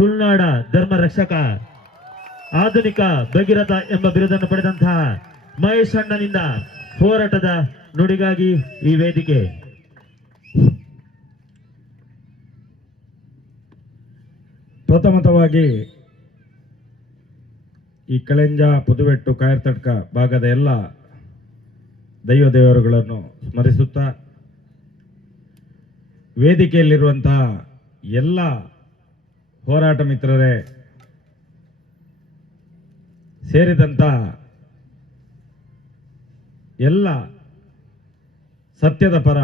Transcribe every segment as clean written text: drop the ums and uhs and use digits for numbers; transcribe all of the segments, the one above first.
ತುಳುನಾಡ ಧರ್ಮ ರಕ್ಷಕ ಆಧುನಿಕ ಭಗೀರಥ ಎಂಬ ಬಿರುದನ್ನು ಪಡೆದಂತಹ ಮಹೇಶ್ ಅಣ್ಣನಿಂದ ಹೋರಾಟದ ನುಡಿಗಾಗಿ ಈ ವೇದಿಕೆ. ಪ್ರಥಮತವಾಗಿ ಈ ಕಳೆಂಜ ಪುದುವೆಟ್ಟು ಕಾಯರ್ತಡ್ಕ ಭಾಗದ ಎಲ್ಲ ದೈವ ದೇವರುಗಳನ್ನು ಸ್ಮರಿಸುತ್ತಾ ವೇದಿಕೆಯಲ್ಲಿರುವಂತಹ ಎಲ್ಲ ಹೋರಾಟ ಮಿತ್ರರೇ ಸೇರಿದಂತ ಎಲ್ಲ ಸತ್ಯದ ಪರ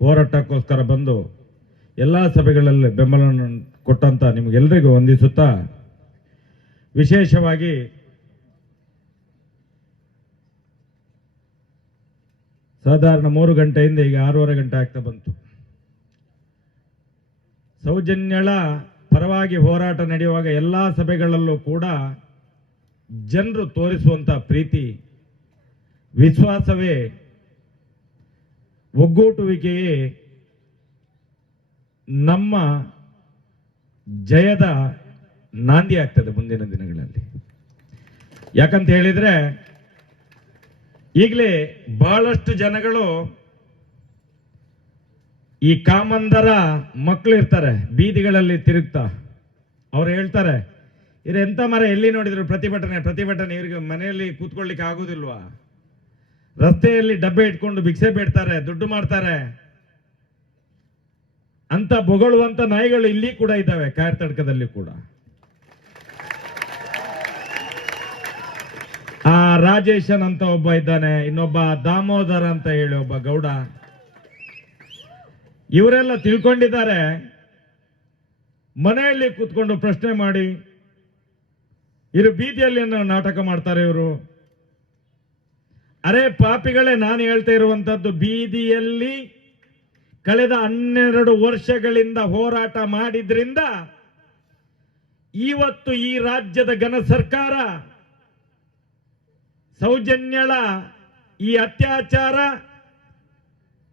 ಹೋರಾಟಕ್ಕೋಸ್ಕರ ಬಂದು ಎಲ್ಲ ಸಭೆಗಳಲ್ಲಿ ಬೆಂಬಲವನ್ನು ಕೊಟ್ಟಂತ ನಿಮಗೆಲ್ಲರಿಗೂ ವಂದಿಸುತ್ತಾ, ವಿಶೇಷವಾಗಿ ಸಾಧಾರಣ 3 ಗಂಟೆಯಿಂದ ಈಗ 6:30 ಗಂಟೆ ಆಗ್ತಾ ಬಂತು. ಸೌಜನ್ಯಳ ಪರವಾಗಿ ಹೋರಾಟ ನಡೆಯುವಾಗ ಎಲ್ಲ ಸಭೆಗಳಲ್ಲೂ ಕೂಡ ಜನರು ತೋರಿಸುವಂತ ಪ್ರೀತಿ, ವಿಶ್ವಾಸವೇ, ಒಗ್ಗೂಟುವಿಕೆಯೇ ನಮ್ಮ ಜಯದ ನಾಂದಿ ಆಗ್ತದೆ ಮುಂದಿನ ದಿನಗಳಲ್ಲಿ. ಯಾಕಂತ ಹೇಳಿದ್ರೆ ಈಗಲೇ ಬಹಳಷ್ಟು ಜನಗಳು ಈ ಕಾಮಂದರ ಮಕ್ಕಳು ಇರ್ತಾರೆ ಬೀದಿಗಳಲ್ಲಿ ತಿರುಗ್ತಾ, ಅವ್ರು ಹೇಳ್ತಾರೆ ಎಂತ ಮರ ಎಲ್ಲಿ ನೋಡಿದ್ರು ಪ್ರತಿಭಟನೆ, ಇವರಿಗೆ ಮನೆಯಲ್ಲಿ ಕೂತ್ಕೊಳ್ಳಿಕ್ಕೆ ಆಗುದಿಲ್ವಾ, ರಸ್ತೆಯಲ್ಲಿ ಡಬ್ಬೆ ಇಟ್ಕೊಂಡು ಭಿಕ್ಷೆ ಬೇಡ್ತಾರೆ, ದುಡ್ಡು ಮಾಡ್ತಾರೆ ಅಂತ ಬೊಗಳುವಂತ ನಾಯಿಗಳು ಇಲ್ಲಿ ಕೂಡ ಇದ್ದಾವೆ, ಕಾಯರ್ತಡ್ಕದಲ್ಲಿ ಕೂಡ. ಆ ರಾಜೇಶನ್ ಅಂತ ಒಬ್ಬ ಇದ್ದಾನೆ, ಇನ್ನೊಬ್ಬ ದಾಮೋದರ್ ಅಂತ ಹೇಳಿ ಒಬ್ಬ ಗೌಡ. ಇವರೆಲ್ಲ ತಿಳ್ಕೊಂಡಿದ್ದಾರೆ ಮನೆಯಲ್ಲಿ ಕೂತ್ಕೊಂಡು ಪ್ರಶ್ನೆ ಮಾಡಿ, ಇವರು ಬೀದಿಯಲ್ಲಿ ನಾಟಕ ಮಾಡ್ತಾರೆ ಇವರು. ಅರೆ ಪಾಪಿಗಳೇ, ನಾನು ಹೇಳ್ತಾ ಇರುವಂತದ್ದು ಬೀದಿಯಲ್ಲಿ ಕಳೆದ 12 ವರ್ಷಗಳಿಂದ ಹೋರಾಟ ಮಾಡಿದ್ರಿಂದ ಇವತ್ತು ಈ ರಾಜ್ಯದ ಘನ ಸರ್ಕಾರ ಸೌಜನ್ಯಳ ಈ ಅತ್ಯಾಚಾರ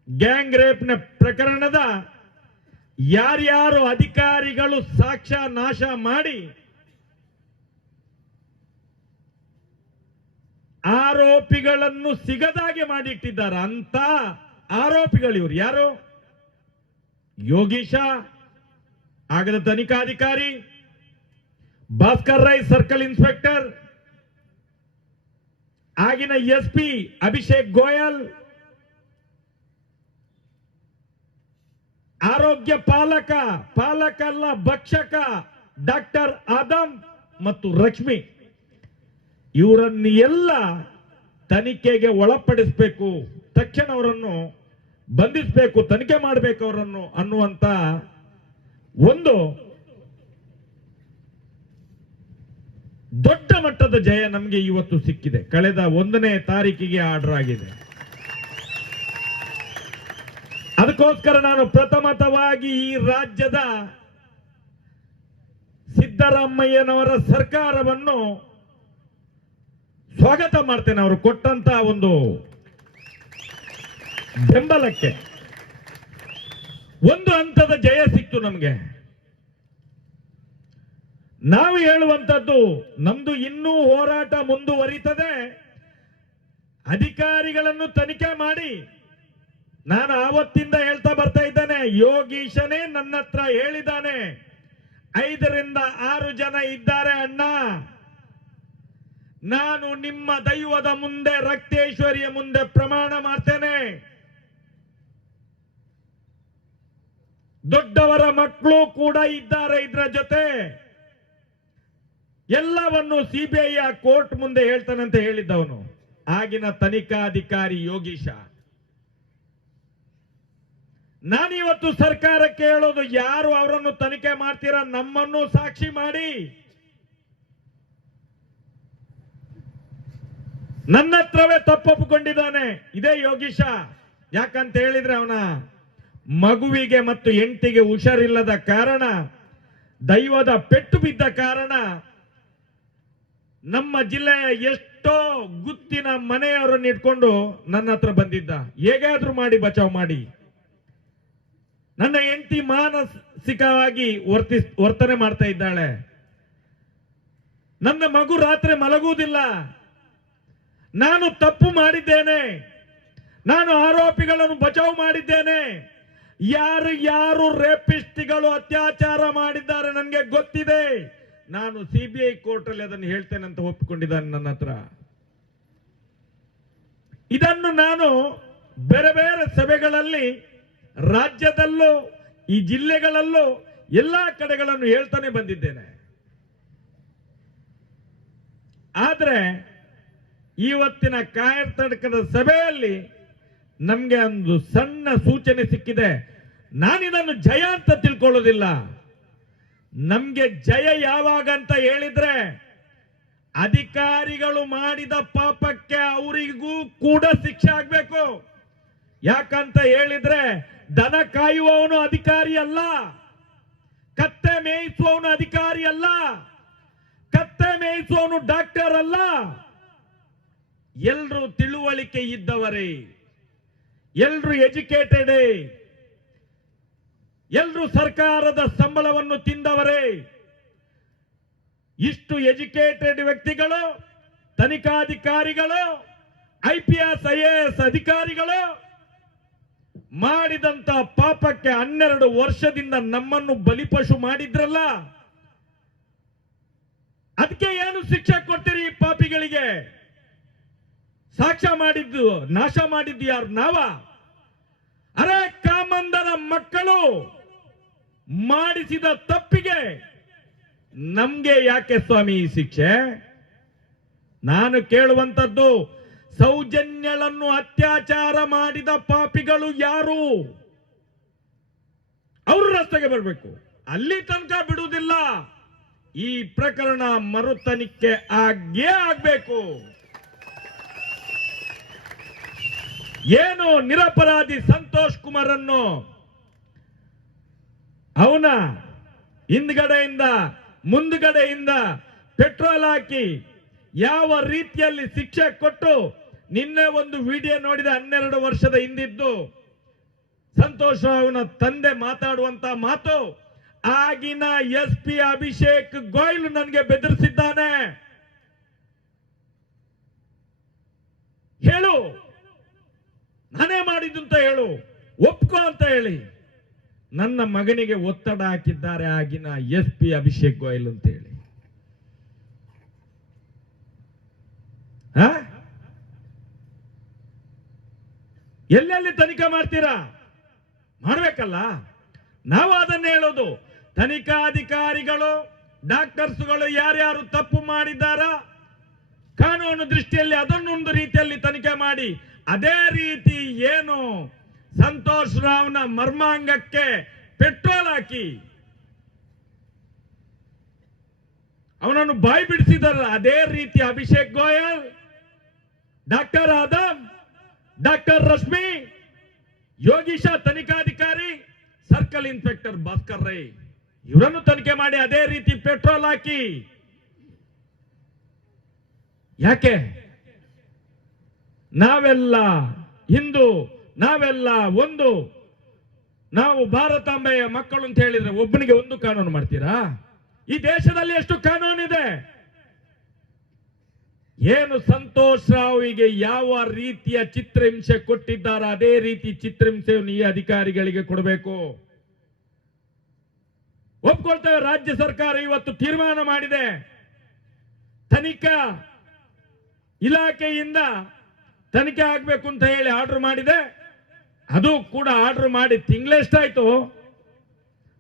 ಗ್ಯಾಂಗ್ ರೇಪ್ನ ಪ್ರಕರಣದ ಯಾರ್ಯಾರು ಅಧಿಕಾರಿಗಳು ಸಾಕ್ಷ್ಯ ನಾಶ ಮಾಡಿ ಆರೋಪಿಗಳನ್ನು ಸಿಗದಾಗೆ ಮಾಡಿಟ್ಟಿದ್ದಾರೆ ಅಂತ ಆರೋಪಿಗಳು ಇವರು. ಯಾರು? ಯೋಗೀಶ, ಆಗದ ತನಿಖಾಧಿಕಾರಿ, ಭಾಸ್ಕರ್ ರೈ ಸರ್ಕಲ್ ಇನ್ಸ್ಪೆಕ್ಟರ್, ಆಗಿನ SP ಅಭಿಷೇಕ್ ಗೋಯಲ್, ಆರೋಗ್ಯ ಪಾಲಕಲ್ಲ ಭಕ್ಷಕ ಡಾಕ್ಟರ್ ಆದಮ್ ಮತ್ತು ಲಕ್ಷ್ಮಿ, ಇವರನ್ನು ಎಲ್ಲ ತನಿಖೆಗೆ ಒಳಪಡಿಸಬೇಕು, ತಕ್ಷಣ ಅವರನ್ನು ಬಂಧಿಸಬೇಕು, ತನಿಖೆ ಮಾಡಬೇಕು ಅವರನ್ನು ಅನ್ನುವಂತ ಒಂದು ದೊಡ್ಡ ಮಟ್ಟದ ಜಯ ನಮಗೆ ಇವತ್ತು ಸಿಕ್ಕಿದೆ. ಕಳೆದ 1ನೇ ತಾರೀಕಿಗೆ ಆರ್ಡರ್ ಆಗಿದೆ. ಅದಕ್ಕೋಸ್ಕರ ನಾನು ಪ್ರಥಮತವಾಗಿ ಈ ರಾಜ್ಯದ ಸಿದ್ದರಾಮಯ್ಯನವರ ಸರ್ಕಾರವನ್ನು ಸ್ವಾಗತ ಮಾಡ್ತೇನೆ. ಅವರು ಕೊಟ್ಟಂತ ಒಂದು ಬೆಂಬಲಕ್ಕೆ ಒಂದು ಹಂತದ ಜಯ ಸಿಕ್ತು ನಮಗೆ. ನಾವು ಹೇಳುವಂತದ್ದು ನಮ್ದು ಇನ್ನೂ ಹೋರಾಟ ಮುಂದುವರಿತದೆ. ಅಧಿಕಾರಿಗಳನ್ನು ತನಿಖೆ ಮಾಡಿ, ನಾನು ಆವತ್ತಿಂದ ಹೇಳ್ತಾ ಬರ್ತಾ ಇದ್ದೇನೆ, ಯೋಗೀಶನೇ ನನ್ನ ಹತ್ರ ಹೇಳಿದ್ದಾನೆ 5 ರಿಂದ 6 ಜನ ಇದ್ದಾರೆ ಅಣ್ಣ, ನಾನು ನಿಮ್ಮ ದೈವದ ಮುಂದೆ ರಕ್ತೇಶ್ವರಿಯ ಮುಂದೆ ಪ್ರಮಾಣ ಮಾಡ್ತೇನೆ, ದೊಡ್ಡವರ ಮಕ್ಕಳು ಕೂಡ ಇದ್ದಾರೆ ಇದರ ಜೊತೆ, ಎಲ್ಲವನ್ನು CBI ಕೋರ್ಟ್ ಮುಂದೆ ಹೇಳ್ತಾನಂತ ಹೇಳಿದ್ದವನು ಆಗಿನ ತನಿಖಾಧಿಕಾರಿ ಯೋಗೀಶ. ನಾನಿವತ್ತು ಸರ್ಕಾರಕ್ಕೆ ಹೇಳೋದು, ಯಾರು ಅವರನ್ನು ತನಿಖೆ ಮಾಡ್ತೀರಾ ನಮ್ಮನ್ನು ಸಾಕ್ಷಿ ಮಾಡಿ. ನನ್ನ ಹತ್ರವೇ ತಪ್ಪೊಪ್ಪಿಕೊಂಡಿದ್ದಾನೆ ಇದೇ ಯೋಗೀಶ. ಯಾಕಂತ ಹೇಳಿದ್ರೆ ಅವನ ಮಗುವಿಗೆ ಮತ್ತು ಹೆಂಡತಿಗೆ ಹುಷಾರಿಲ್ಲದ ಕಾರಣ, ದೈವದ ಪೆಟ್ಟು ಬಿದ್ದ ಕಾರಣ ನಮ್ಮ ಜಿಲ್ಲೆಯ ಎಷ್ಟೋ ಗುತ್ತಿನ ಮನೆಯವರನ್ನು ಇಟ್ಕೊಂಡು ನನ್ನ ಹತ್ರ ಬಂದಿದ್ದ. ಹೇಗಾದ್ರೂ ಮಾಡಿ ಬಚಾವ್ ಮಾಡಿ. ನನ್ನ ಹೆಂಡತಿ ಮಾನಸಿಕವಾಗಿ ವರ್ತನೆ ಮಾಡ್ತಾ ಇದ್ದಾಳೆ. ನನ್ನ ಮಗು ರಾತ್ರಿ ಮಲಗುವುದಿಲ್ಲ. ನಾನು ತಪ್ಪು ಮಾಡಿದ್ದೇನೆ. ನಾನು ಆರೋಪಿಗಳನ್ನು ಬಚಾವ್ ಮಾಡಿದ್ದೇನೆ. ಯಾರು ರೇಪಿಸ್ಟ್ಗಳು ಅತ್ಯಾಚಾರ ಮಾಡಿದ್ದಾರೆ ನನಗೆ ಗೊತ್ತಿದೆ. ನಾನು ಸಿಬಿಐ ಕೋರ್ಟ್ ಅಲ್ಲಿ ಅದನ್ನು ಹೇಳ್ತೇನೆ ಅಂತ ಒಪ್ಪಿಕೊಂಡಿದ್ದಾನೆ ನನ್ನ ಹತ್ರ. ಇದನ್ನು ನಾನು ಬೇರೆ ಬೇರೆ ಸಭೆಗಳಲ್ಲಿ ರಾಜ್ಯದಲ್ಲೂ ಈ ಜಿಲ್ಲೆಗಳಲ್ಲೂ ಎಲ್ಲಾ ಕಡೆಗಳನ್ನು ಹೇಳ್ತಾನೆ ಬಂದಿದ್ದೇನೆ. ಆದ್ರೆ ಇವತ್ತಿನ ಕಾಯರ್ತಡ್ಕದ ಸಭೆಯಲ್ಲಿ ನಮ್ಗೆ ಒಂದು ಸಣ್ಣ ಸೂಚನೆ ಸಿಕ್ಕಿದೆ. ನಾನಿದನ್ನು ಜಯ ಅಂತ ತಿಳ್ಕೊಳ್ಳೋದಿಲ್ಲ. ನಮ್ಗೆ ಜಯ ಯಾವಾಗ ಅಂತ ಹೇಳಿದ್ರೆ, ಅಧಿಕಾರಿಗಳು ಮಾಡಿದ ಪಾಪಕ್ಕೆ ಅವರಿಗೂ ಕೂಡ ಶಿಕ್ಷೆ ಆಗ್ಬೇಕು. ಯಾಕಂತ ಹೇಳಿದ್ರೆ ದನ ಕಾಯುವವನು ಅಧಿಕಾರಿ ಅಲ್ಲ, ಕತ್ತೆ ಮೇಯಿಸುವವನು ಅಧಿಕಾರಿ ಅಲ್ಲ, ಕತ್ತೆ ಮೇಯಿಸುವವನು ಡಾಕ್ಟರ್ ಅಲ್ಲ. ಎಲ್ರು ತಿಳುವಳಿಕೆ ಇದ್ದವರೇ, ಎಲ್ರು ಎಜುಕೇಟೆಡ್, ಎಲ್ರು ಸರ್ಕಾರದ ಸಂಬಳವನ್ನು ತಿಂದವರೇ. ಇಷ್ಟು ಎಜುಕೇಟೆಡ್ ವ್ಯಕ್ತಿಗಳು, ತನಿಖಾಧಿಕಾರಿಗಳು, IPS IAS ಅಧಿಕಾರಿಗಳು ಮಾಡಿದಂತ ಪಾಪಕ್ಕೆ 12 ವರ್ಷದಿಂದ ನಮ್ಮನ್ನು ಬಲಿಪಶು ಮಾಡಿದ್ರಲ್ಲ, ಅದಕ್ಕೆ ಏನು ಶಿಕ್ಷೆ ಕೊಡ್ತೀರಿ ಈ ಪಾಪಿಗಳಿಗೆ? ಸಾಕ್ಷ್ಯ ಮಾಡಿದ್ದು, ನಾಶ ಮಾಡಿದ್ದು ಯಾರು? ನಾವ? ಅರೆ ಕಾಮಂದರ ಮಕ್ಕಳು ಮಾಡಿಸಿದ ತಪ್ಪಿಗೆ ನಮ್ಗೆ ಯಾಕೆ ಸ್ವಾಮಿ ಈ ಶಿಕ್ಷೆ? ನಾನು ಕೇಳುವಂತದ್ದು, ಸೌಜನ್ಯಳನ್ನು ಅತ್ಯಾಚಾರ ಮಾಡಿದ ಪಾಪಿಗಳು ಯಾರು? ಅವರು ರಸ್ತೆಗೆ ಬರಬೇಕು. ಅಲ್ಲಿ ತನಕ ಬಿಡುವುದಿಲ್ಲ. ಈ ಪ್ರಕರಣ ಮರುತನಿಖೆ ಆಗೇ ಆಗ್ಬೇಕು. ಏನು ನಿರಪರಾಧಿ ಸಂತೋಷ್ ಕುಮಾರ್ ಅನ್ನು ಅವನ ಹಿಂದ್ಗಡೆಯಿಂದ ಮುಂದ್ಗಡೆಯಿಂದ ಪೆಟ್ರೋಲ್ ಹಾಕಿ ಯಾವ ರೀತಿಯಲ್ಲಿ ಶಿಕ್ಷೆ ಕೊಟ್ಟು, ನಿನ್ನೆ ಒಂದು ವಿಡಿಯೋ ನೋಡಿದ 12 ವರ್ಷದ ಹಿಂದಿದ್ದು ಸಂತೋಷ್ ರಾವ್ನ ತಂದೆ ಮಾತಾಡುವಂತ ಮಾತು, ಆಗಿನ SP ಅಭಿಷೇಕ್ ಗೋಯಲ್ ನನಗೆ ಬೆದರಿಸಿದ್ದಾನೆ, ಹೇಳು ನಾನೇ ಮಾಡಿದ್ದು ಅಂತ ಹೇಳು, ಒಪ್ಕೋ ಅಂತ ಹೇಳಿ ನನ್ನ ಮಗನಿಗೆ ಒತ್ತಡ ಹಾಕಿದ್ದಾರೆ ಆಗಿನ SP ಅಭಿಷೇಕ್ ಗೋಯಲ್ ಅಂತ ಹೇಳಿ. ಎಲ್ಲೆಲ್ಲಿ ತನಿಖೆ ಮಾಡ್ತೀರಾ? ಮಾಡ್ಬೇಕಲ್ಲ. ನಾವು ಅದನ್ನೇ ಹೇಳೋದು. ತನಿಖಾಧಿಕಾರಿಗಳು, ಡಾಕ್ಟರ್ಸ್ಗಳು ಯಾರ್ಯಾರು ತಪ್ಪು ಮಾಡಿದ್ದಾರ ಕಾನೂನು ದೃಷ್ಟಿಯಲ್ಲಿ ಅದನ್ನೊಂದು ರೀತಿಯಲ್ಲಿ ತನಿಖೆ ಮಾಡಿ, ಅದೇ ರೀತಿ ಏನು ಸಂತೋಷ್ ರಾವ್ನ ಮರ್ಮಾಂಗಕ್ಕೆ ಪೆಟ್ರೋಲ್ ಹಾಕಿ ಅವನನ್ನು ಬಾಯಿ ಬಿಡಿಸಿದಾರ, ಅದೇ ರೀತಿ Abhishek Goyal, doctor Adam, doctor Rashmi, Yogeesha ತನಿಖಾಧಿಕಾರಿ, ಸರ್ಕಲ್ ಇನ್ಸ್ಪೆಕ್ಟರ್ ಭಾಸ್ಕರ್ ರೈ ಇವರನ್ನು ತನಿಖೆ ಮಾಡಿ ಅದೇ ರೀತಿ ಪೆಟ್ರೋಲ್ ಹಾಕಿ. ಯಾಕೆ? ನಾವೆಲ್ಲ ಹಿಂದೂ, ನಾವೆಲ್ಲ ಒಂದು, ನಾವು ಭಾರತಾಂಬೆಯ ಮಕ್ಕಳು ಅಂತ ಹೇಳಿದ್ರೆ ಒಬ್ಬನಿಗೆ ಒಂದು ಕಾನೂನು ಮಾಡ್ತೀರಾ? ಈ ದೇಶದಲ್ಲಿ ಎಷ್ಟು ಕಾನೂನಿದೆ? ಏನು ಸಂತೋಷ್ ರಾವ್ಗೆ ಯಾವ ರೀತಿಯ ಚಿತ್ರಹಿಂಸೆ ಕೊಟ್ಟಿದ್ದಾರ ಅದೇ ರೀತಿ ಚಿತ್ರಹಿಂಸೆಯನ್ನು ಈ ಅಧಿಕಾರಿಗಳಿಗೆ ಕೊಡಬೇಕು. ಒಪ್ಕೊಳ್ತೇವೆ. ರಾಜ್ಯ ಸರ್ಕಾರ ಇವತ್ತು ತೀರ್ಮಾನ ಮಾಡಿದೆ, ತನಿಖಾ ಇಲಾಖೆಯಿಂದ ತನಿಖೆ ಆಗ್ಬೇಕು ಅಂತ ಹೇಳಿ ಆರ್ಡರ್ ಮಾಡಿದೆ. ಅದು ಕೂಡ ಆರ್ಡರ್ ಮಾಡಿ ತಿಂಗಳೆಷ್ಟಾಯ್ತು,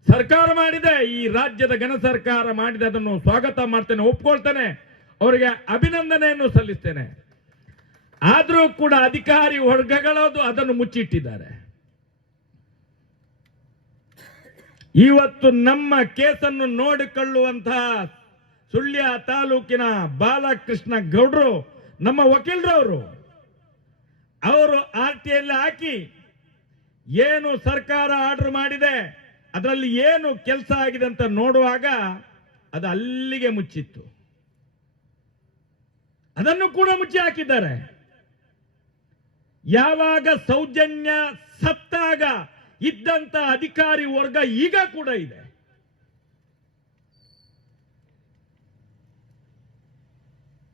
ಸರ್ಕಾರ ಮಾಡಿದೆ. ಈ ರಾಜ್ಯದ ಘನ ಸರ್ಕಾರ ಮಾಡಿದೆ. ಅದನ್ನು ಸ್ವಾಗತ ಮಾಡ್ತೇನೆ, ಒಪ್ಕೊಳ್ತೇನೆ, ಅವರಿಗೆ ಅಭಿನಂದನೆಯನ್ನು ಸಲ್ಲಿಸ್ತೇನೆ. ಆದರೂ ಕೂಡ ಅಧಿಕಾರಿ ವರ್ಗಗಳದು ಅದನ್ನು ಮುಚ್ಚಿಟ್ಟಿದ್ದಾರೆ. ಇವತ್ತು ನಮ್ಮ ಕೇಸನ್ನು ನೋಡಿಕೊಳ್ಳುವಂತಹ ಸುಳ್ಯ ತಾಲೂಕಿನ ಬಾಲಕೃಷ್ಣ ಗೌಡ್ರು ನಮ್ಮ ವಕೀಲರವರು, ಅವರು RTI ಹಾಕಿ ಏನು ಸರ್ಕಾರ ಆರ್ಡರ್ ಮಾಡಿದೆ ಅದರಲ್ಲಿ ಏನು ಕೆಲಸ ಆಗಿದೆ ಅಂತ ನೋಡುವಾಗ ಅದು ಅಲ್ಲಿಗೆ ಮುಚ್ಚಿತ್ತು. ಅದನ್ನು ಕೂಡ ಮುಚ್ಚಿ ಹಾಕಿದ್ದಾರೆ. ಯಾವಾಗ ಸೌಜನ್ಯ ಸತ್ತಾಗ ಇದ್ದಂತ ಅಧಿಕಾರಿ ವರ್ಗ ಈಗ ಕೂಡ ಇದೆ.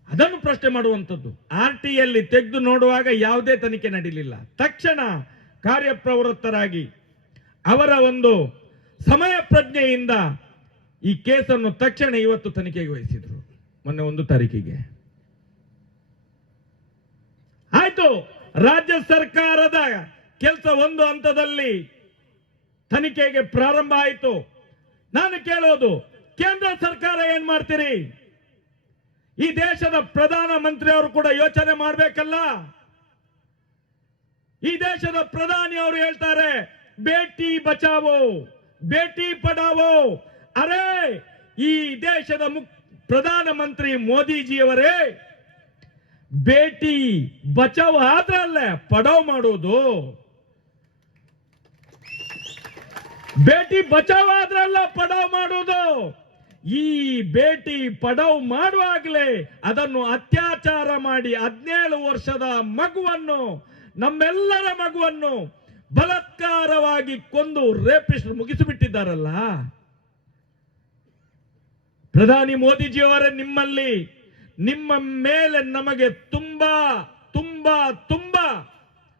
ಅದನ್ನು ಪ್ರಶ್ನೆ ಮಾಡುವಂಥದ್ದು. RTಯಲ್ಲಿ ತೆಗೆದು ನೋಡುವಾಗ ಯಾವುದೇ ತನಿಖೆ ನಡೀಲಿಲ್ಲ. ತಕ್ಷಣ ಕಾರ್ಯಪ್ರವೃತ್ತರಾಗಿ ಅವರ ಒಂದು ಸಮಯ ಪ್ರಜ್ಞೆಯಿಂದ ಈ ಕೇಸನ್ನು ತಕ್ಷಣ ಇವತ್ತು ತನಿಖೆಗೆ ವಹಿಸಿದ್ರು. ಮೊನ್ನೆ 1 ತಾರೀಕಿಗೆ ಆಯ್ತು. ರಾಜ್ಯ ಸರ್ಕಾರದ ಕೆಲಸ ಒಂದು ಹಂತದಲ್ಲಿ ತನಿಖೆಗೆ ಪ್ರಾರಂಭ ಆಯಿತು. ನಾನು ಕೇಳೋದು, ಕೇಂದ್ರ ಸರ್ಕಾರ ಏನ್ ಮಾಡ್ತೀರಿ? ಈ ದೇಶದ ಪ್ರಧಾನ ಮಂತ್ರಿ ಅವರು ಕೂಡ ಯೋಚನೆ ಮಾಡಬೇಕಲ್ಲ. ಈ ದೇಶದ ಪ್ರಧಾನಿ ಅವರು ಹೇಳ್ತಾರೆ ಬೇಟಿ ಬಚಾವೋ ಬೇಟಿ ಪಡಾವೋ. ಅರೆ, ಈ ದೇಶದ ಪ್ರಧಾನ ಮಂತ್ರಿ ಮೋದಿಜಿಯವರೇ ಬೇಟಿ ಬಚಾವ್ ಆದ್ರಲ್ಲೇ ಪಡಾವ್ ಮಾಡೋದು. ಬೇಟಿ ಬಚಾವ್ ಆದ್ರಲ್ಲ ಪಡಾವ್ ಮಾಡೋದು. ಈ ಬೇಟಿ ಪಡಾವ್ ಮಾಡುವಾಗಲೇ ಅದನ್ನು ಅತ್ಯಾಚಾರ ಮಾಡಿ 17 ವರ್ಷದ ಮಗುವನ್ನು, ನಮ್ಮೆಲ್ಲರ ಮಗುವನ್ನು ಬಲಾತ್ಕಾರವಾಗಿ ಕೊಂದು ರೇಪಿಸ್ಟ್ ಮುಗಿಸಿಬಿಟ್ಟಿದ್ದಾರಲ್ಲ. ಪ್ರಧಾನಿ ಮೋದಿಜಿಯವರೇ, ನಿಮ್ಮ ಮೇಲೆ ನಮಗೆ ತುಂಬಾ ತುಂಬಾ ತುಂಬಾ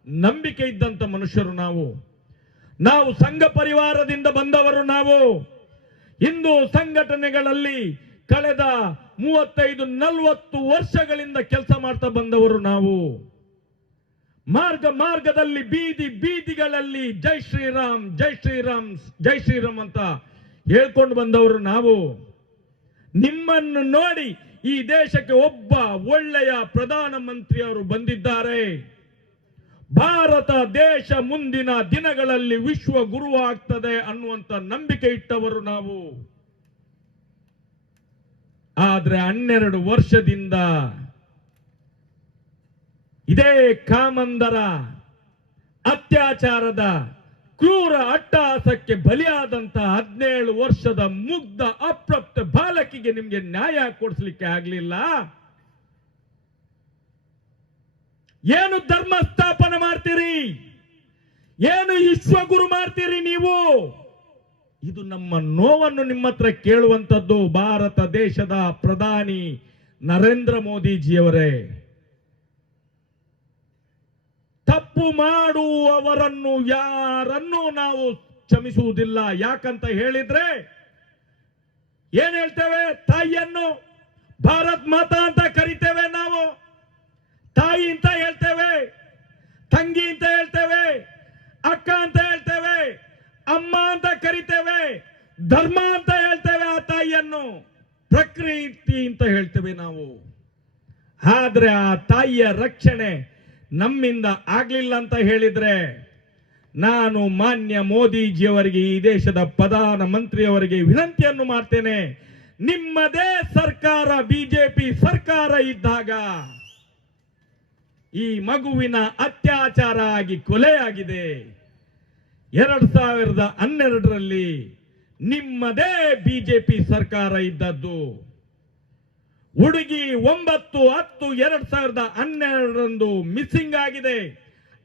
ನಂಬಿಕೆ ಇದ್ದಂತ ಮನುಷ್ಯರು ನಾವು ಸಂಘ ಪರಿವಾರದಿಂದ ಬಂದವರು. ನಾವು ಹಿಂದೂ ಸಂಘಟನೆಗಳಲ್ಲಿ ಕಳೆದ 35-40 ವರ್ಷಗಳಿಂದ ಕೆಲಸ ಮಾಡ್ತಾ ಬಂದವರು. ನಾವು ಮಾರ್ಗದಲ್ಲಿ ಬೀದಿಗಳಲ್ಲಿ ಜೈ ಶ್ರೀರಾಮ್ ಜೈ ಶ್ರೀರಾಮ್ ಜೈ ಶ್ರೀರಾಮ್ ಅಂತ ಹೇಳ್ಕೊಂಡು ಬಂದವರು. ನಾವು ನಿಮ್ಮನ್ನು ನೋಡಿ ಈ ದೇಶಕ್ಕೆ ಒಬ್ಬ ಒಳ್ಳೆಯ ಪ್ರಧಾನ ಮಂತ್ರಿಯವರು ಬಂದಿದ್ದಾರೆ. ಭಾರತ ದೇಶ ಮುಂದಿನ ದಿನಗಳಲ್ಲಿ ವಿಶ್ವ ಗುರು ಆಗ್ತದೆ ಅನ್ನುವಂತ ನಂಬಿಕೆ ಇಟ್ಟವರು ನಾವು. ಆದ್ರೆ 12 ವರ್ಷದಿಂದ ಇದೇ ಕಾಮಂದರ ಅತ್ಯಾಚಾರದ ಕ್ರೂರ ಅಟ್ಟಹಾಸಕ್ಕೆ ಬಲಿಯಾದಂತ 17 ವರ್ಷದ ಮುಗ್ಧ ಅಪ್ರಾಪ್ತ ಬಾಲಕಿಗೆ ನಿಮ್ಗೆ ನ್ಯಾಯ ಕೊಡಿಸ್ಲಿಕ್ಕೆ ಆಗ್ಲಿಲ್ಲ. ಏನು ಧರ್ಮ ಸ್ಥಾಪನೆ ಮಾಡ್ತೀರಿ? ಏನು ವಿಶ್ವಗುರು ಮಾಡ್ತೀರಿ ನೀವು? ಇದು ನಮ್ಮ ನೋವನ್ನು ನಿಮ್ಮ ಹತ್ರ ಕೇಳುವಂತದ್ದು. ಭಾರತ ದೇಶದ ಪ್ರಧಾನಿ ನರೇಂದ್ರ ಮೋದಿಜಿಯವರೇ, ತಪ್ಪು ಮಾಡುವವರನ್ನು ಯಾರನ್ನೂ ನಾವು ಕ್ಷಮಿಸುವುದಿಲ್ಲ. ಯಾಕಂತ ಹೇಳಿದ್ರೆ ಏನ್ ಹೇಳ್ತೇವೆ? ತಾಯಿಯನ್ನು ಭಾರತ್ ಮಾತಾ ಅಂತ ಕರಿತೇವೆ. ನಾವು ತಾಯಿ ಅಂತ ಹೇಳ್ತೇವೆ, ತಂಗಿ ಅಂತ ಹೇಳ್ತೇವೆ, ಅಕ್ಕ ಅಂತ ಹೇಳ್ತೇವೆ, ಅಮ್ಮ ಅಂತ ಕರಿತೇವೆ, ಧರ್ಮ ಅಂತ ಹೇಳ್ತೇವೆ. ಆ ತಾಯಿಯನ್ನು ಪ್ರಕೃತಿ ಅಂತ ಹೇಳ್ತೇವೆ ನಾವು. ಆದ್ರೆ ಆ ತಾಯಿಯ ರಕ್ಷಣೆ ನಮ್ಮಿಂದ ಆಗ್ಲಿಲ್ಲ ಅಂತ ಹೇಳಿದ್ರೆ, ನಾನು ಮಾನ್ಯ ಮೋದಿಜಿಯವರಿಗೆ, ಈ ದೇಶದ ಪ್ರಧಾನ ಮಂತ್ರಿಯವರಿಗೆ ವಿನಂತಿಯನ್ನು ಮಾಡ್ತೇನೆ. ನಿಮ್ಮದೇ ಸರ್ಕಾರ, ಬಿಜೆಪಿ ಸರ್ಕಾರ ಇದ್ದಾಗ ಈ ಮಗುವಿನ ಅತ್ಯಾಚಾರ ಆಗಿ ಕೊಲೆಯಾಗಿದೆ. 2012ರಲ್ಲಿ ನಿಮ್ಮದೇ ಬಿಜೆಪಿ ಸರ್ಕಾರ ಇದ್ದದ್ದು. ಹುಡುಗಿ 9/10/2012 ಮಿಸ್ಸಿಂಗ್ ಆಗಿದೆ.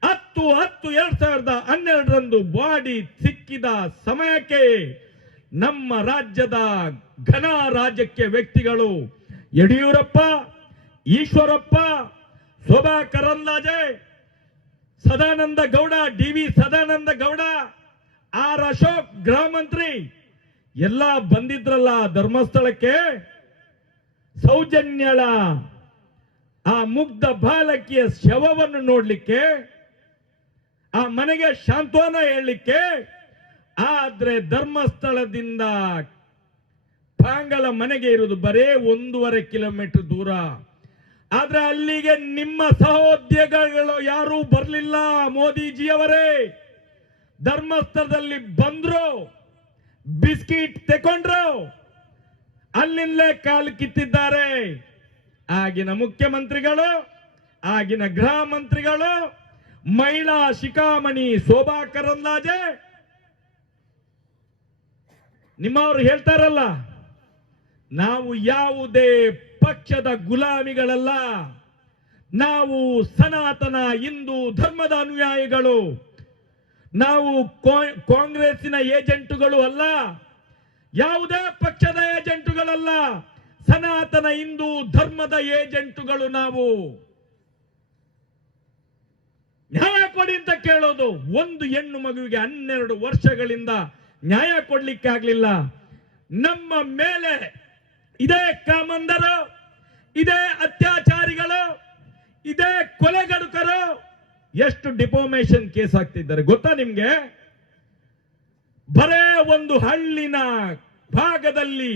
10/10/2012 ಬಾಡಿ ಸಿಕ್ಕಿದ ಸಮಯಕ್ಕೆ ನಮ್ಮ ರಾಜ್ಯದ ಘನ ರಾಜ್ಯಕ್ಕೆ ವ್ಯಕ್ತಿಗಳು ಯಡಿಯೂರಪ್ಪ, ಈಶ್ವರಪ್ಪ, ಶೋಭಾ ಕರಂದ್ಲಾಜೆ, ಸದಾನಂದ ಗೌಡ, DV ಸದಾನಂದ ಗೌಡ, R ಅಶೋಕ್ ಗೃಹ ಮಂತ್ರಿ ಎಲ್ಲ ಬಂದಿದ್ರಲ್ಲ ಧರ್ಮಸ್ಥಳಕ್ಕೆ. ಸೌಜನ್ಯಳ ಆ ಮುಗ್ಧ ಬಾಲಕಿಯ ಶವವನ್ನು ನೋಡ್ಲಿಕ್ಕೆ, ಆ ಮನೆಗೆ ಶಾಂತ್ವನ ಹೇಳಲಿಕ್ಕೆ. ಆದ್ರೆ ಧರ್ಮಸ್ಥಳದಿಂದ ಪಾಂಗಲ ಮನೆಗೆ ಇರುವುದು ಬರೇ 1.5 ಕಿಲೋಮೀಟರ್ ದೂರ. ಆದ್ರೆ ಅಲ್ಲಿಗೆ ನಿಮ್ಮ ಸಹೋದ್ಯೋಗಿಗಳು ಯಾರೂ ಬರಲಿಲ್ಲ. ಮೋದಿಜಿಯವರೇ ಧರ್ಮಸ್ಥಳದಲ್ಲಿ ಬಂದ್ರು, ಬಿಸ್ಕಿಟ್ ತಗೊಂಡ್ರು, ಅಲ್ಲಿಂದಲೇ ಕಾಲು ಕಿತ್ತಿದ್ದಾರೆ. ಆಗಿನ ಮುಖ್ಯಮಂತ್ರಿಗಳು, ಆಗಿನ ಗೃಹ ಮಂತ್ರಿಗಳು, ಮಹಿಳಾ ಶಿಖಾಮಣಿ ಶೋಭಾ ಕರಂದ್ಲಾಜೆ, ನಿಮ್ಮವರು ಹೇಳ್ತಾರಲ್ಲ, ನಾವು ಯಾವುದೇ ಪಕ್ಷದ ಗುಲಾಮಿಗಳಲ್ಲ, ನಾವು ಸನಾತನ ಹಿಂದೂ ಧರ್ಮದ ಅನುಯಾಯಿಗಳು. ನಾವು ಕಾಂಗ್ರೆಸ್ಸಿನ ಏಜೆಂಟುಗಳು ಅಲ್ಲ, ಯಾವುದೇ ಪಕ್ಷದ ಏಜೆಂಟುಗಳಲ್ಲ, ಸನಾತನ ಹಿಂದೂ ಧರ್ಮದ ಏಜೆಂಟುಗಳು ನಾವು. ನ್ಯಾಯ ಕೊಡಿ ಅಂತ ಕೇಳೋದು. ಒಂದು ಹೆಣ್ಣು ಮಗುವಿಗೆ 12 ವರ್ಷಗಳಿಂದ ನ್ಯಾಯ ಕೊಡ್ಲಿಕ್ಕೆ ಆಗ್ಲಿಲ್ಲ. ನಮ್ಮ ಮೇಲೆ ಇದೇ ಕಾಮಂದರು, ಇದೇ ಅತ್ಯಾಚಾರಿಗಳು, ಇದೇ ಕೊಲೆಗಡುಕರು ಎಷ್ಟು ಡಿಫಾಮೇಷನ್ ಕೇಸ್ ಹಾಕ್ತಿದ್ದಾರೆ ಗೊತ್ತಾ ನಿಮ್ಗೆ? ಬರೇ ಒಂದು ಹಳ್ಳಿನ ಭಾಗದಲ್ಲಿ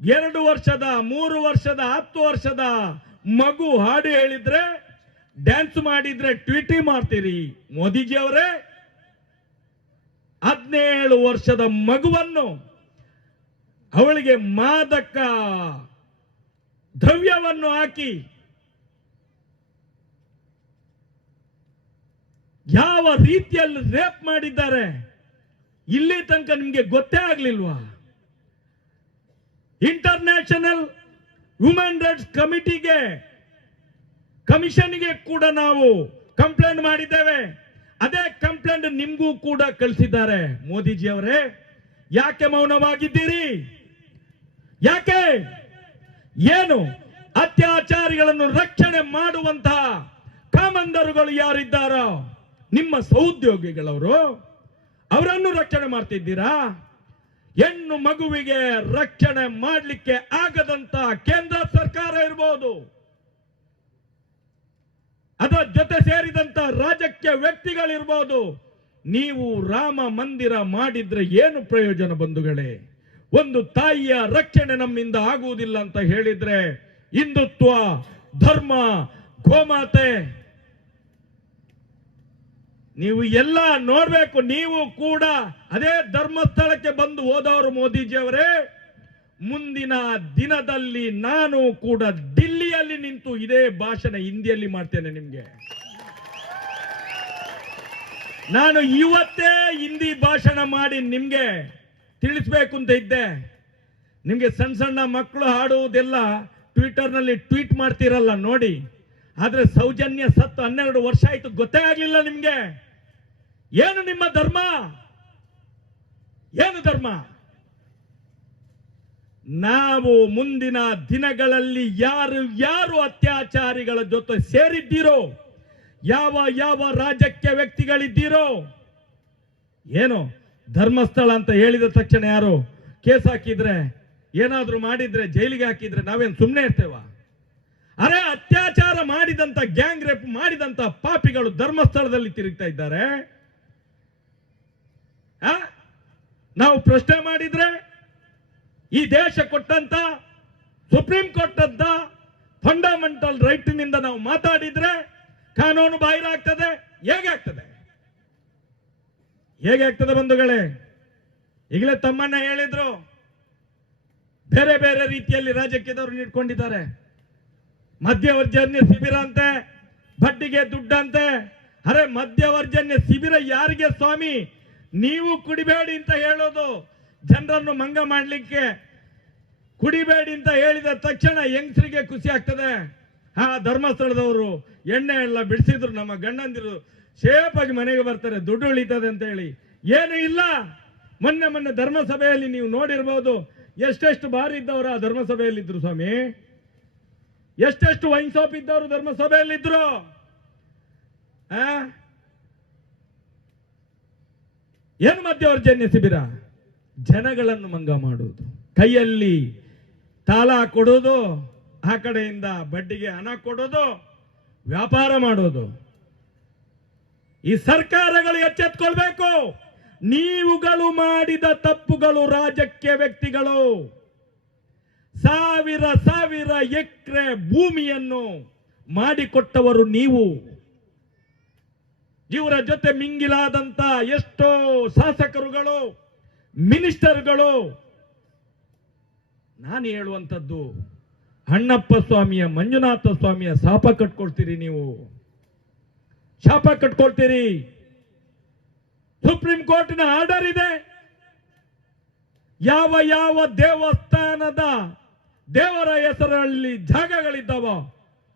2 ವರ್ಷದ 3 ವರ್ಷದ 10 ವರ್ಷದ ಮಗು ಹಾಡು ಹೇಳಿದ್ರೆ, ಡ್ಯಾನ್ಸ್ ಮಾಡಿದ್ರೆ ಟ್ವೀಟ್ ಮಾಡ್ತೀರಿ. ಮೋದಿಜಿ ಅವರೇ, 17 ವರ್ಷದ ಮಗುವನ್ನು ಅವಳಿಗೆ ಮಾದಕ ದ್ರವ್ಯವನ್ನು ಹಾಕಿ ಯಾವ ರೀತಿಯಲ್ಲಿ ರೇಪ್ ಮಾಡಿದ್ದಾರೆ ಇಲ್ಲಿ ತನಕ ನಿಮ್ಗೆ ಗೊತ್ತೇ ಆಗ್ಲಿಲ್ವಾ? ಇಂಟರ್ನ್ಯಾಷನಲ್ ಹ್ಯೂಮನ್ ರೈಟ್ಸ್ ಕಮಿಷನ್ಗೆ ಕೂಡ ನಾವು ಕಂಪ್ಲೇಂಟ್ ಮಾಡಿದ್ದೇವೆ. ಅದೇ ಕಂಪ್ಲೇಂಟ್ ನಿಮ್ಗೂ ಕೂಡ ಕಳಿಸಿದ್ದಾರೆ. ಮೋದಿಜಿ ಅವರೇ, ಯಾಕೆ ಮೌನವಾಗಿದ್ದೀರಿ? ಯಾಕೆ? ಏನು ಅತ್ಯಾಚಾರಿಗಳನ್ನು ರಕ್ಷಣೆ ಮಾಡುವಂತಹ ಕಾಮಂದರುಗಳು ಯಾರಿದ್ದಾರೋ ನಿಮ್ಮ ಸಹೋದ್ಯೋಗಿಗಳವರು, ಅವರನ್ನು ರಕ್ಷಣೆ ಮಾಡ್ತಿದ್ದೀರಾ? ಹೆಣ್ಣು ಮಗುವಿಗೆ ರಕ್ಷಣೆ ಮಾಡಲಿಕ್ಕೆ ಆಗದಂತ ಕೇಂದ್ರ ಸರ್ಕಾರ ಇರಬಹುದು, ಅದರ ಜೊತೆ ಸೇರಿದಂತ ರಾಜಕೀಯ ವ್ಯಕ್ತಿಗಳಿರ್ಬೋದು. ನೀವು ರಾಮ ಮಂದಿರ ಮಾಡಿದ್ರೆ ಏನು ಪ್ರಯೋಜನ ಬಂಧುಗಳೇ? ಒಂದು ತಾಯಿಯ ರಕ್ಷಣೆ ನಮ್ಮಿಂದ ಆಗುವುದಿಲ್ಲ ಅಂತ ಹೇಳಿದ್ರೆ ಹಿಂದುತ್ವ, ಧರ್ಮ, ಗೋಮಾತೆ ನೀವು ಎಲ್ಲ ನೋಡ್ಬೇಕು. ನೀವು ಕೂಡ ಅದೇ ಧರ್ಮಸ್ಥಳಕ್ಕೆ ಬಂದು ಹೋದವರು ಮೋದಿಜಿ ಅವರೇ. ಮುಂದಿನ ದಿನದಲ್ಲಿ ನಾನು ಕೂಡ ದಿಲ್ಲಿಯಲ್ಲಿ ನಿಂತು ಇದೇ ಭಾಷಣ ಹಿಂದಿಯಲ್ಲಿ ಮಾಡ್ತೇನೆ. ನಿಮ್ಗೆ ನಾನು ಇವತ್ತೇ ಹಿಂದಿ ಭಾಷಣ ಮಾಡಿ ನಿಮ್ಗೆ ತಿಳಿಸ್ಬೇಕು ಅಂತ ಇದ್ದೆ. ನಿಮ್ಗೆ ಸಣ್ಣ ಸಣ್ಣ ಮಕ್ಕಳು ಹಾಡುವುದೆಲ್ಲ ಟ್ವಿಟರ್ನಲ್ಲಿ ಟ್ವೀಟ್ ಮಾಡ್ತಿರಲ್ಲ ನೋಡಿ. ಆದ್ರೆ ಸೌಜನ್ಯ ಸತ್ತು 12 ವರ್ಷ ಆಯ್ತು, ಗೊತ್ತೇ ಆಗ್ಲಿಲ್ಲ ನಿಮ್ಗೆ. ಏನು ನಿಮ್ಮ ಧರ್ಮ? ಏನು ಧರ್ಮ? ನಾವು ಮುಂದಿನ ದಿನಗಳಲ್ಲಿ ಯಾರು ಅತ್ಯಾಚಾರಿಗಳ ಜೊತೆ ಸೇರಿದ್ದೀರೋ, ಯಾವ ರಾಜಕೀಯ ವ್ಯಕ್ತಿಗಳಿದ್ದೀರೋ, ಏನು ಧರ್ಮಸ್ಥಳ ಅಂತ ಹೇಳಿದ ತಕ್ಷಣ ಯಾರು ಕೇಸ್ ಹಾಕಿದ್ರೆ, ಏನಾದ್ರೂ ಮಾಡಿದ್ರೆ, ಜೈಲಿಗೆ ಹಾಕಿದ್ರೆ ನಾವೇನು ಸುಮ್ಮನೆ ಇರ್ತೇವ? ಅರೆ, ಅತ್ಯಾಚಾರ ಮಾಡಿದಂತ, ಗ್ಯಾಂಗ್ ರೇಪ್ ಮಾಡಿದಂತ ಪಾಪಿಗಳು ಧರ್ಮಸ್ಥಳದಲ್ಲಿ ತಿರುಗ್ತಾ ಇದ್ದಾರೆ. ನಾವು ಪ್ರಶ್ನೆ ಮಾಡಿದ್ರೆ, ಈ ದೇಶ ಕೊಟ್ಟಂತ, ಸುಪ್ರೀಂ ಕೋರ್ಟ್ ಅಂತ ಫಂಡಮೆಂಟಲ್ ರೈಟ್ ನಿಂದ ನಾವು ಮಾತಾಡಿದ್ರೆ ಕಾನೂನು ಬಾಹಿರ ಆಗ್ತದೆ. ಹೇಗೆ ಆಗ್ತದೆ ಬಂಧುಗಳೇ? ಈಗಲೇ ತಮ್ಮನ್ನ ಹೇಳಿದ್ರು, ಬೇರೆ ಬೇರೆ ರೀತಿಯಲ್ಲಿ ರಾಜಕೀಯದವರು ನೀಡ್ಕೊಂಡಿದ್ದಾರೆ. ಮಧ್ಯವರ್ಜನ್ಯ ಶಿಬಿರ ಅಂತೆ, ಬಡ್ಡಿಗೆ ದುಡ್ಡಂತೆ. ಅರೆ, ಮಧ್ಯವರ್ಜನ್ಯ ಶಿಬಿರ ಯಾರಿಗೆ ಸ್ವಾಮಿ? ನೀವು ಕುಡಿಬೇಡಿ ಅಂತ ಹೇಳೋದು, ಜನರನ್ನು ಮಂಗ ಮಾಡಲಿಕ್ಕೆ ಕುಡಿಬೇಡಿ ಅಂತ ಹೇಳಿದ ತಕ್ಷಣ ಹೆಂಗಸರಿಗೆ ಖುಷಿ ಆಗ್ತದೆ. ಧರ್ಮಸ್ಥಳದವರು ಎಣ್ಣೆ ಎಲ್ಲ ಬಿಡಿಸಿದ್ರು, ನಮ್ಮ ಗಂಡಂದಿರು ಸೇಫ್ ಆಗಿ ಮನೆಗೆ ಬರ್ತಾರೆ, ದುಡ್ಡು ಉಳಿತದೆ ಅಂತ ಹೇಳಿ. ಏನು ಇಲ್ಲ. ಮೊನ್ನೆ ಧರ್ಮಸಭೆಯಲ್ಲಿ ನೀವು ನೋಡಿರ್ಬೋದು, ಎಷ್ಟೆಷ್ಟು ಬಾರಿ ಇದ್ದವರು ಆ ಧರ್ಮಸಭೆಯಲ್ಲಿ ಇದ್ರು ಸ್ವಾಮಿ. ಎಷ್ಟೆಷ್ಟು ವೈನ್ ಶಾಪ್ ಇದ್ದವರು ಧರ್ಮಸಭೆಯಲ್ಲಿ ಇದ್ರು. ಏನು ಮಧ್ಯವರ್ಜನ್ಯ ಶಿಬಿರ? ಜನಗಳನ್ನು ಮಂಗ ಮಾಡುವುದು, ಕೈಯಲ್ಲಿ ತಾಳ ಕೊಡೋದು, ಆ ಕಡೆಯಿಂದ ಬಡ್ಡಿಗೆ ಹಣ ಕೊಡೋದು, ವ್ಯಾಪಾರ ಮಾಡೋದು. ಈ ಸರ್ಕಾರಗಳು ಎಚ್ಚೆತ್ಕೊಳ್ಬೇಕು. ನೀವುಗಳು ಮಾಡಿದ ತಪ್ಪುಗಳು, ರಾಜಕೀಯ ವ್ಯಕ್ತಿಗಳು ಸಾವಿರ ಎಕರೆ ಭೂಮಿಯನ್ನು ಮಾಡಿಕೊಟ್ಟವರು ನೀವು. ಇವರ ಜೊತೆ ಮಿಂಗಿಲಾದಂತ ಎಷ್ಟೋ ಶಾಸಕರುಗಳು, ಮಿನಿಸ್ಟರ್ಗಳು. ನಾನು ಹೇಳುವಂಥದ್ದು, ಅಣ್ಣಪ್ಪ ಸ್ವಾಮಿಯ, ಮಂಜುನಾಥ ಸ್ವಾಮಿಯ ಶಾಪ ಕಟ್ಕೊಳ್ತೀರಿ ನೀವು, ಶಾಪ ಕಟ್ಕೊಳ್ತೀರಿ. ಸುಪ್ರೀಂ ಕೋರ್ಟಿನ ಆರ್ಡರ್ ಇದೆ. ಯಾವ ದೇವಸ್ಥಾನದ ದೇವರ ಹೆಸರಲ್ಲಿ ಜಾಗಗಳಿದ್ದಾವೋ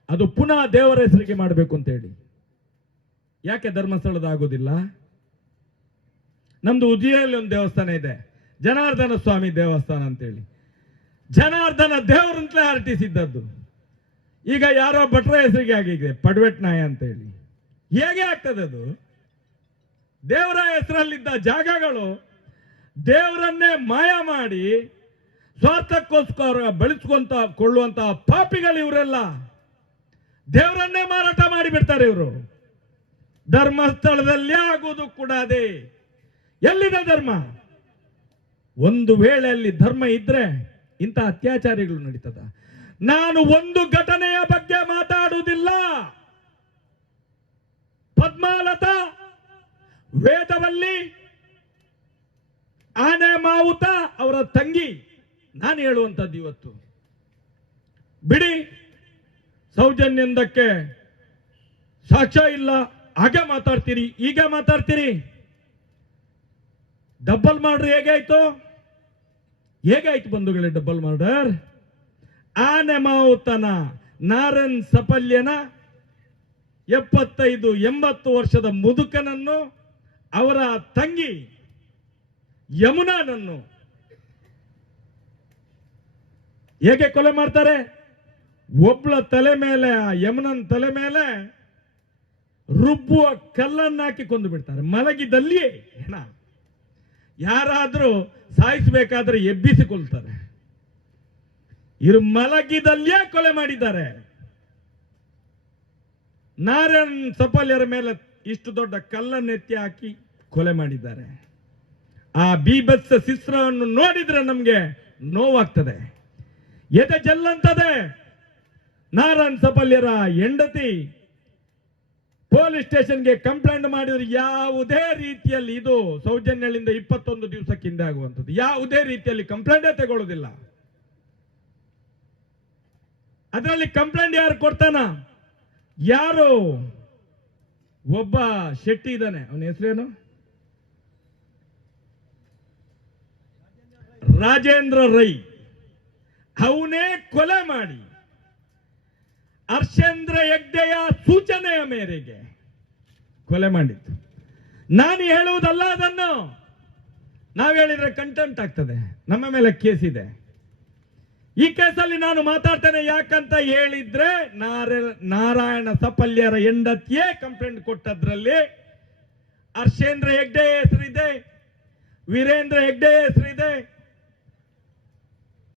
ಅದು ಪುನಃ ದೇವರ ಹೆಸರಿಗೆ ಮಾಡಬೇಕು ಅಂತ ಹೇಳಿ. ಯಾಕೆ ಧರ್ಮಸ್ಥಳದ ಆಗೋದಿಲ್ಲ? ನಮ್ದು ಉಜಿಯಲ್ಲಿ ಒಂದು ದೇವಸ್ಥಾನ ಇದೆ, ಜನಾರ್ದನ ಸ್ವಾಮಿ ದೇವಸ್ಥಾನ ಅಂತೇಳಿ. ಜನಾರ್ದನ ದೇವರಂತಲೇ ಆರ್ಟಿಸಿದ್ದದ್ದು. ಈಗ ಯಾರೋ ಭಟ್ರ ಹೆಸರಿಗೆ ಆಗಿದೆ ಪಡ್ವೆಟ್ನಾಯ ಅಂತೇಳಿ. ಹೇಗೆ ಆಗ್ತದೆ ಅದು? ದೇವರ ಹೆಸರಲ್ಲಿದ್ದ ಜಾಗಗಳು ದೇವರನ್ನೇ ಮಾಯ ಮಾಡಿ ಸ್ವಾರ್ಥಕ್ಕೋಸ್ಕರ ಬಳಸ್ಕೊಂತ ಕೊಳ್ಳುವಂತಹ ಪಾಪಿಗಳು ಇವರೆಲ್ಲ. ದೇವರನ್ನೇ ಮಾರಾಟ ಮಾಡಿಬಿಡ್ತಾರೆ ಇವರು. ಧರ್ಮಸ್ಥಳದಲ್ಲಿ ಆಗುವುದು ಕೂಡ ಅದೇ. ಎಲ್ಲಿದೆ ಧರ್ಮ? ಒಂದು ವೇಳೆ ಅಲ್ಲಿ ಧರ್ಮ ಇದ್ರೆ ಇಂಥ ಅತ್ಯಾಚಾರಿಗಳು ನಡೀತದ? ನಾನು ಒಂದು ಘಟನೆಯ ಬಗ್ಗೆ ಮಾತಾಡುವುದಿಲ್ಲ. ಪದ್ಮಾಲತಾ, ವೇದವಲ್ಲಿ, ಆನೆ ಮಾವುತ ಅವರ ತಂಗಿ, ನಾನು ಹೇಳುವಂಥದ್ದು ಇವತ್ತು ಬಿಡಿ. ಸೌಜನ್ಯಂದಕ್ಕೆ ಸಾಕ್ಷ್ಯ ಇಲ್ಲ, ಹಾಗೆ ಮಾತಾಡ್ತೀರಿ, ಈಗ ಮಾತಾಡ್ತೀರಿ. ಡಬಲ್ ಮರ್ಡರ್ ಹೇಗಾಯ್ತು? ಹೇಗಾಯ್ತು ಬಂಧುಗಳೇ ಡಬಲ್ ಮರ್ಡರ್? ಆನೆ ಮಾವುತನ ನಾರನ್ ಸಪಲ್ಯನ 75-80 ವರ್ಷದ ಮುದುಕನನ್ನು ಅವರ ತಂಗಿ ಯಮುನಾನನ್ನು ಹೇಗೆ ಕೊಲೆ ಮಾಡ್ತಾರೆ? ಒಬ್ಳ ತಲೆ ಮೇಲೆ, ಆ ಯಮುನನ್ ತಲೆ ಮೇಲೆ ರುಬ್ಬುವ ಕಲ್ಲನ್ನಾಕಿ ಕೊಂದು ಬಿಡ್ತಾರೆ ಮಲಗಿದಲ್ಲಿಯೇ. ಯಾರಾದ್ರೂ ಸಾಯಿಸಬೇಕಾದ್ರೆ ಎಬ್ಬಿಸಿಕೊಳ್ತಾರೆ, ಇವರು ಮಲಗಿದಲ್ಲಿಯೇ ಕೊಲೆ ಮಾಡಿದ್ದಾರೆ. ನಾರಾಯಣ್ ಸಪಲ್ಯರ ಮೇಲೆ ಇಷ್ಟು ದೊಡ್ಡ ಕಲ್ಲನ್ನೆತ್ತಿ ಹಾಕಿ ಕೊಲೆ ಮಾಡಿದ್ದಾರೆ. ಆ ಬೀಭತ್ಸ ಚಿತ್ರವನ್ನು ನೋಡಿದ್ರೆ ನಮ್ಗೆ ನೋವಾಗ್ತದೆ, ಎದೆ ಜಲ್ಲಂತದೆ. ನಾರಾಯಣ್ ಸಪಲ್ಯರ ಹೆಂಡತಿ ಪೊಲೀಸ್ ಸ್ಟೇಷನ್ಗೆ ಕಂಪ್ಲೇಂಟ್ ಮಾಡಿದ್ರೆ ಯಾವುದೇ ರೀತಿಯಲ್ಲಿ, ಇದು ಸೌಜನ್ಯಗಳಿಂದ 21 ದಿವಸಕ್ಕಿಂದ ಆಗುವಂಥದ್ದು, ಯಾವುದೇ ರೀತಿಯಲ್ಲಿ ಕಂಪ್ಲೇಂಟೇ ತಗೊಳ್ಳೋದಿಲ್ಲ. ಅದರಲ್ಲಿ ಕಂಪ್ಲೇಂಟ್ ಯಾರು ಕೊಡ್ತಾನ? ಯಾರು ಒಬ್ಬ ಶೆಟ್ಟಿ ಇದ್ದಾನೆ, ಅವನ ಹೆಸರೇನು? ರಾಜೇಂದ್ರ ರೈ. ಅವನೇ ಕೊಲೆ ಮಾಡಿ ಹರ್ಷೇಂದ್ರ ಹೆಗ್ಡೆಯ ಸೂಚನೆಯ ಮೇರೆಗೆ ಕೊಲೆ ಮಾಡಿದ್ದು. ನಾನು ಹೇಳುವುದಲ್ಲ ಅದನ್ನು. ನಾವು ಹೇಳಿದ್ರೆ ಕಂಟೆಂಪ್ಟ್ ಆಗ್ತದೆ, ನಮ್ಮ ಮೇಲೆ ಕೇಸ್ ಇದೆ. ಈ ಕೇಸಲ್ಲಿ ನಾನು ಮಾತಾಡ್ತೇನೆ. ಯಾಕಂತ ಹೇಳಿದ್ರೆ ನಾರಾಯಣ ಸಪಲ್ಯರ ಹೆಂಡತಿಯೇ ಕಂಪ್ಲೇಂಟ್ ಕೊಟ್ಟದ್ರಲ್ಲಿ ಹರ್ಷೇಂದ್ರ ಹೆಗ್ಡೆ ಹೆಸರಿದೆ, ವೀರೇಂದ್ರ ಹೆಗ್ಡೆ ಹೆಸರಿದೆ,